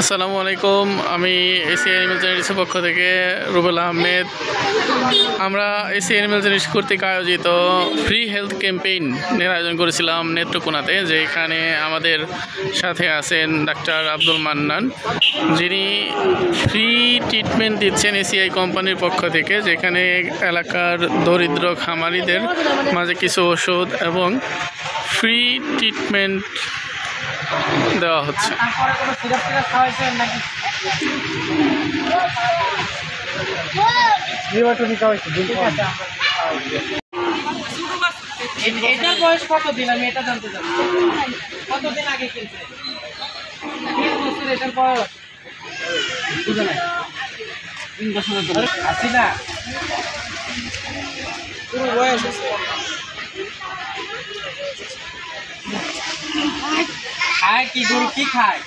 আসসালামু আলাইকুম। আমি এসি অ্যানিমেল জেনেটিক্সের পক্ষ থেকে রুবেল আহমেদ। আমরা এসি অ্যানিমেল জেনেটিক্স কর্তৃক আয়োজিত ফ্রি হেলথ ক্যাম্পেইনের আয়োজন করেছিলাম নেত্রকোনাতে, যেখানে আমাদের সাথে আছেন ডাক্তার আব্দুল মান্নান, যিনি ফ্রি ট্রিটমেন্ট দিচ্ছেন এসিআই কোম্পানির পক্ষ থেকে, যেখানে এলাকার দরিদ্র খামারিদের মাঝে কিছু ওষুধ এবং ফ্রি ট্রিটমেন্ট দেওয়া হচ্ছে। এটার বয়স কতদিন আমি এটা জানতে চাই, কতদিন আগে কিনছে? 3 বছর এটার বয়স বুঝে নাই, 3 বছরের ধরে আসি না পুরো বয়স আছে। খায় কি গরু কি খায়?